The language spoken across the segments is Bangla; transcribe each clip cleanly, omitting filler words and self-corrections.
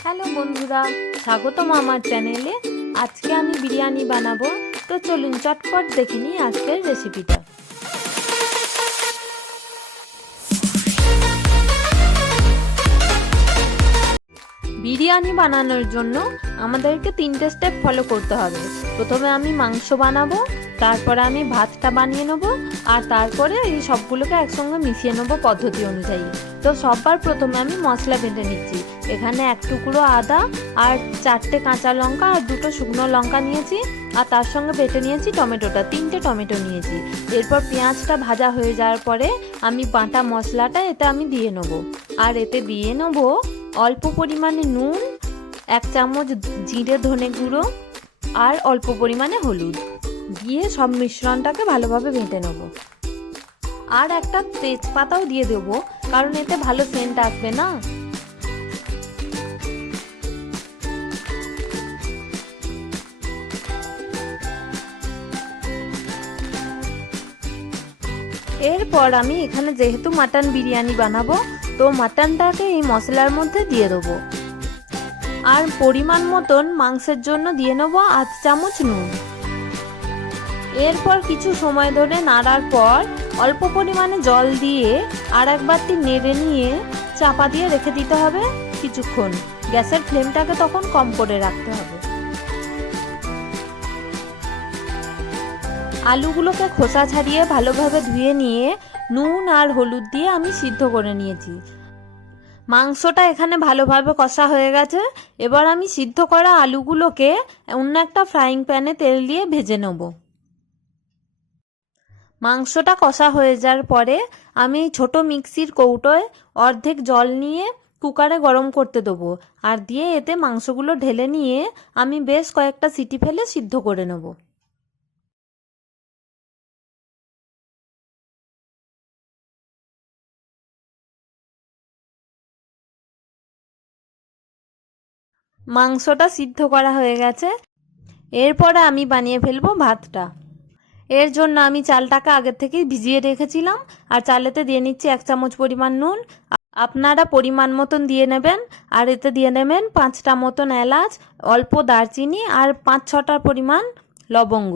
হ্যালো বন্ধুরা, স্বাগতম আমার চ্যানেলে। আজকে আমি বিরিয়ানি বানাবো, তো চলুন চটপট দেখে নিই আজকের রেসিপিটা। বিরিয়ানি বানানোর জন্য আমাদেরকে 3টে স্টেপ ফলো করতে হবে। প্রথমে আমি মাংস বানাবো, তারপরে আমি ভাতটা বানিয়ে নেবো, আর তারপরে এই সবগুলোকে একসঙ্গে মিশিয়ে নেবো পদ্ধতি অনুযায়ী। তো সবার প্রথমে আমি মশলা বেটে নিচ্ছি। এখানে 1 টুকরো আদা আর 4টে কাঁচা লঙ্কা আর 2টো শুকনো লঙ্কা নিয়েছি, আর তার সঙ্গে বেটে নিয়েছি টমেটোটা, 3টে টমেটো নিয়েছি। এরপর পেঁয়াজটা ভাজা হয়ে যাওয়ার পরে আমি বাটা মশলাটা এতে আমি দিয়ে নেবো, আর এতে দিয়ে নেবো অল্প পরিমাণে নুন, 1 চামচ জিরে ধনে গুঁড়ো আর অল্প পরিমাণে হলুদ দিয়ে সব মিশ্রণটাকে ভালোভাবে বেটে নেব। আর একটা তেজপাতাও দিয়ে দেবো, কারণ এতে ভালো সেন্ট আসবে না। এরপর আমি এখানে যেহেতু মাটন বিরিয়ানি বানাবো, তো মাটনটাকে এই মশলার মধ্যে দিয়ে দেবো, আর পরিমাণ মতন মাংসের জন্য দিয়ে নেবো 1/2 চামচ নুন। এরপর কিছু সময় ধরে নাড়ার পর অল্প পরিমাণে জল দিয়ে আর একবারটি নেড়ে নিয়ে চাপা দিয়ে রেখে দিতে হবে কিছুক্ষণ। গ্যাসের ফ্লেমটাকে তখন কম করে রাখতে হবে। আলুগুলোকে খোসা ছাড়িয়ে ভালোভাবে ধুয়ে নিয়ে নুন আর হলুদ দিয়ে আমি সিদ্ধ করে নিয়েছি। মাংসটা এখানে ভালোভাবে কষা হয়ে গেছে। এবার আমি সিদ্ধ করা আলুগুলোকে অন্য একটা ফ্রাইং প্যানে তেল দিয়ে ভেজে নেব। মাংসটা কষা হয়ে যাওয়ার পরে আমি ছোট মিক্সির কৌটোয় অর্ধেক জল নিয়ে কুকারে গরম করতে দেবো, আর দিয়ে এতে মাংসগুলো ঢেলে নিয়ে আমি বেশ কয়েকটা সিটি ফেলে সিদ্ধ করে নেব। মাংসটা সিদ্ধ করা হয়ে গেছে। এরপরে আমি বানিয়ে ফেলবো ভাতটা। এর জন্য আমি চালটাকে আগের থেকেই ভিজিয়ে রেখেছিলাম, আর চালেতে দিয়ে নিচ্ছি 1 চামচ পরিমাণ নুন। আপনারা পরিমাণ মতন দিয়ে নেবেন, আর এতে দিয়ে নেবেন 5টা মতন এলাচ, অল্প দারচিনি আর 5-6টার পরিমাণ লবঙ্গ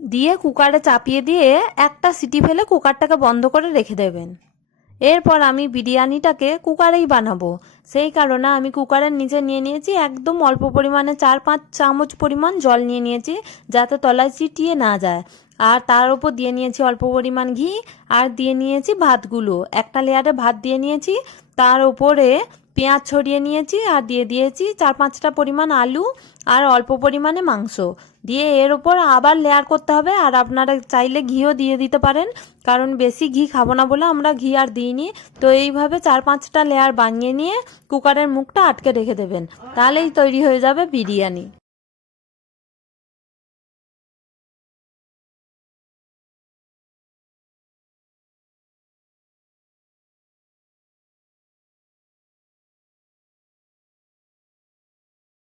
দিয়ে কুকারে চাপিয়ে দিয়ে একটা সিটি ফেলে কুকারটাকে বন্ধ করে রেখে দেবেন। এরপর আমি বিরিয়ানিটাকে কুকারেই বানাবো, সেই কারণে আমি কুকারের নিচে নিয়ে নিয়েছি একদম অল্প পরিমাণে 4-5 চামচ পরিমাণ জল নিয়ে নিয়েছি, যাতে তলায় চিটিয়ে না যায়। আর তার উপর দিয়ে নিয়েছি অল্প পরিমাণ ঘি, আর দিয়ে নিয়েছি ভাতগুলো, একটা লেয়ারে ভাত দিয়ে নিয়েছি। তার উপরে পেঁয়াজ ছড়িয়ে নিয়েছি, আর দিয়ে দিয়েছি 4-5টা পরিমাণ আলু আর অল্প পরিমাণে মাংস দিয়ে এর উপর আবার লেয়ার করতে হবে। আর আপনারা চাইলে ঘিও দিয়ে দিতে পারেন, কারণ বেশি ঘি খাবো না বলে আমরা ঘি আর দিইনি। তো এইভাবে 4-5টা লেয়ার বানিয়ে নিয়ে কুকারের মুখটা আটকে রেখে দেবেন, তাহলেই তৈরি হয়ে যাবে বিরিয়ানি।